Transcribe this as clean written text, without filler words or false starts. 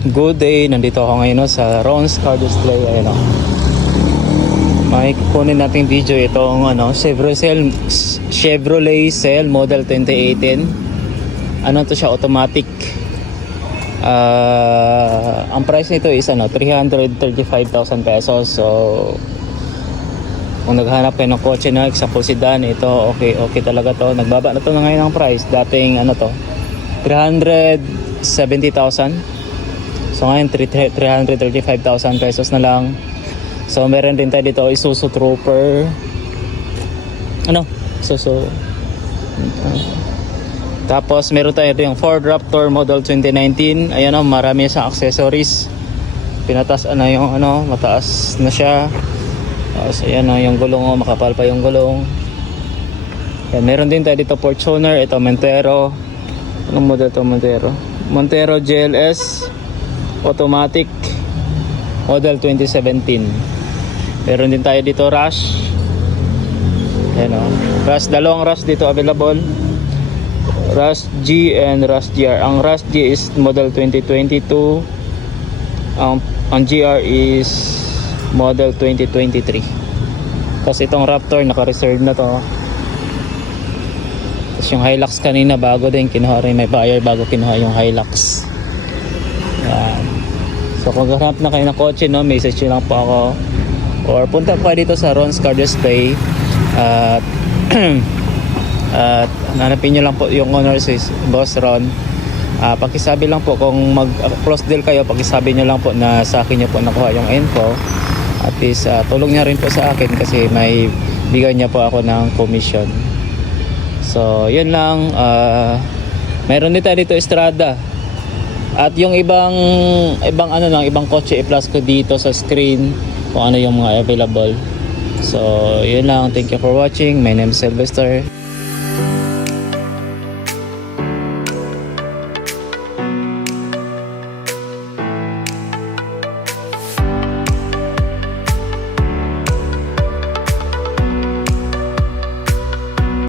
Good day, nandito ako ngayon sa Ron's Car Display. Ayun o. May kukunin nating video itong Chevrolet Cell Model 2018. Ano to siya, automatic. Ang price nito is 335,000 pesos. So kung naghanap kayo ng kotse na example sedan, ito okay talaga to. Nagbaba na to na ngayon ang price. Dating 370,000. So ngayon 335,000 pesos na lang. So meron din tayo dito Isuzu Trooper. Isuzu. Tapos meron tayo yung Ford Raptor Model 2019. Ayan marami sa accessories. Pinatas yung mataas na siya. Tapos ayan yung gulong, makapal pa yung gulong. Yan, meron din tayo dito Fortuner, ito Montero. Anong model to Montero? Montero GLS automatic model 2017. Meron din tayo dito Rush. Ayan Rush, dalawang Rush dito available. Rush G and Rush GR. Ang Rush G is model 2022. Ang GR is model 2023. Tapos itong Raptor naka-reserve na to. Tapos yung Hilux kanina bago din kinuha rin, may buyer bago kinuha yung Hilux. Yan. So kung hanap na kayo ng kotse, message nyo lang po ako or punta po dito sa Ron's Car Display at hanapin nyo lang po yung owner si Boss Ron. Pakisabi lang po kung mag-close deal kayo, pakisabi nyo lang po na sa akin nyo po nakuha yung info. At least tulong niya rin po sa akin kasi may bigay niya po ako ng commission. So yun lang. Meron din tayo dito Estrada. At yung ibang kotse i-plus ko dito sa screen kung ano yung mga available. So yun lang. Thank you for watching. My name is Sylvester.